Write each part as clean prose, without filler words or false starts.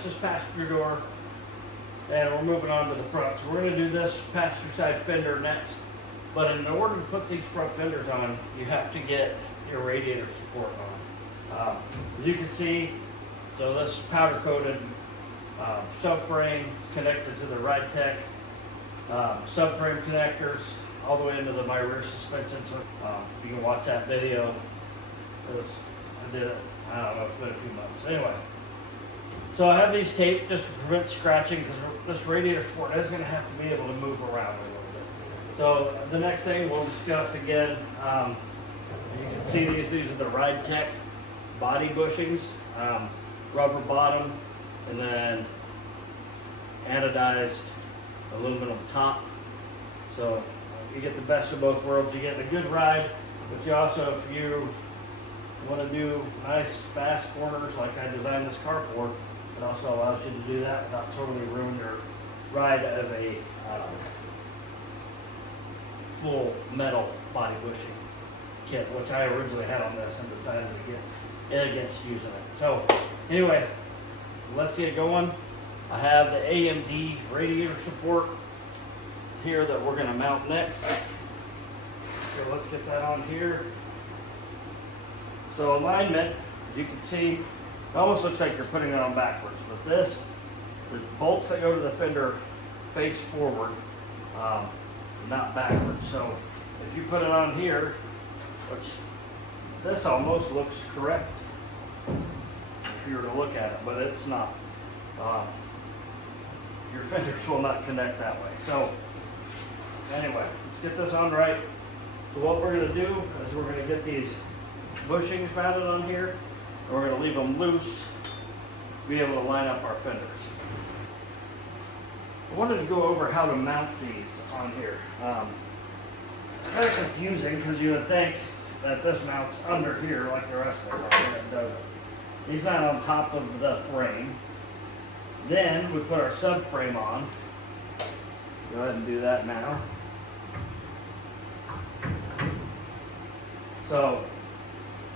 finished this passenger door and we're moving on to the front. So we're going to do this passenger side fender next. But in order to put these front fenders on, you have to get your radiator support on. As you can see, so this powder coated subframe is connected to the RideTech subframe connectors all the way into my rear suspension. So you can watch that video. I did it, I don't know, it's been a few months. Anyway, so I have these taped just to prevent scratching because this radiator support is going to have to be able to move around a little bit. So the next thing we'll discuss again, you can see these are the RideTech body bushings, rubber bottom, and then anodized aluminum top. So you get the best of both worlds. You get a good ride, but you also, if you want to do nice fast corners like I designed this car for, it also allows you to do that without totally ruining your ride of a full metal body bushing kit, which I originally had on this and decided to get against using it. So anyway, let's get going. I have the AMD radiator support here that we're going to mount next. So let's get that on here. So alignment, you can see, it almost looks like you're putting it on backwards, but the bolts that go to the fender face forward, not backwards. So if you put it on here, which this almost looks correct if you were to look at it, but it's not. Your fenders will not connect that way. So anyway, let's get this on right. So what we're going to do is we're going to get these bushings mounted on here, and we're going to leave them loose to be able to line up our fenders. I wanted to go over how to mount these on here. It's kind of confusing because you would think that this mounts under here like the rest of them, and it doesn't. These mount on top of the frame. Then we put our subframe on. Go ahead and do that now. So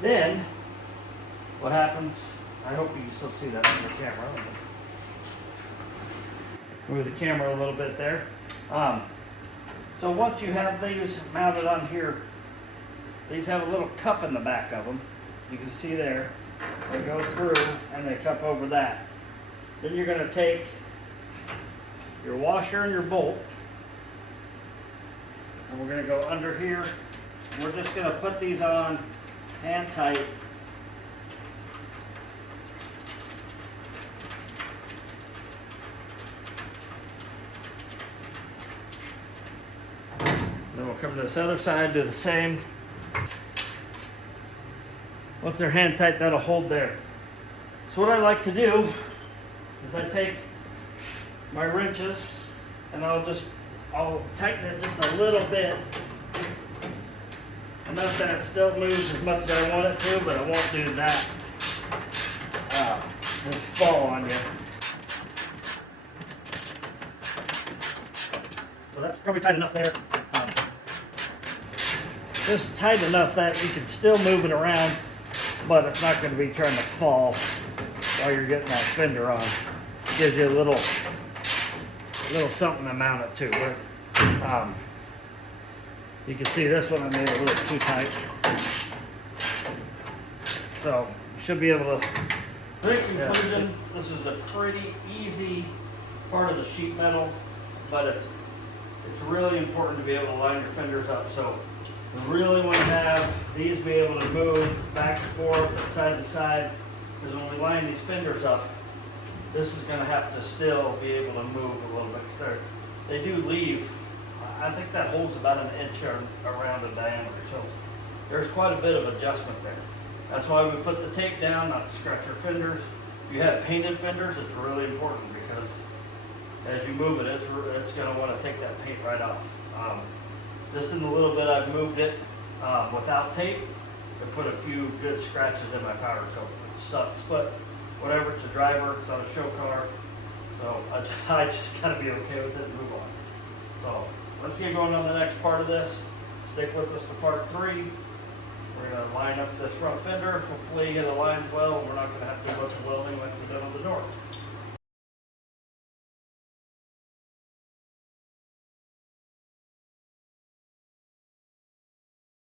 then what happens, I hope you can still see that on the camera. Move the camera a little bit there. So once you have these mounted on here, these have a little cup in the back of them. You can see there. They go through and they cup over that. Then you're going to take your washer and your bolt, and we're going to go under here. We're just going to put these on hand tight. Then we'll come to this other side, do the same. Once they're hand tight, that'll hold there. So what I like to do is I take my wrenches and I'll tighten it just a little bit. Enough that it still moves as much as I want it to, but I won't do that. It'll fall on you. So that's probably tight enough there. Just tight enough that you can still move it around, but it's not going to be trying to fall while you're getting that fender on. It gives you a little something to mount it to. But, you can see this one I made a little too tight. So you should be able to. In conclusion, this is a pretty easy part of the sheet metal, but it's really important to be able to line your fenders up. So we really want to have these be able to move back and forth and side to side, because when we line these fenders up, this is going to have to still be able to move a little bit. So they do leave, I think that holds about an inch around in diameter, so there's quite a bit of adjustment there. That's why we put the tape down, not to scratch our fenders. If you have painted fenders, it's really important because as you move it, it's going to want to take that paint right off. Just in the little bit I've moved it without tape, I put a few good scratches in my powder coat. It sucks, but whatever, it's a driver, it's on a show car, so I just got to be okay with it and move on. So let's get going on the next part of this. Stick with us to part 3. We're going to line up this front fender. Hopefully it aligns well, and we're not going to have to go to welding like we did on the door.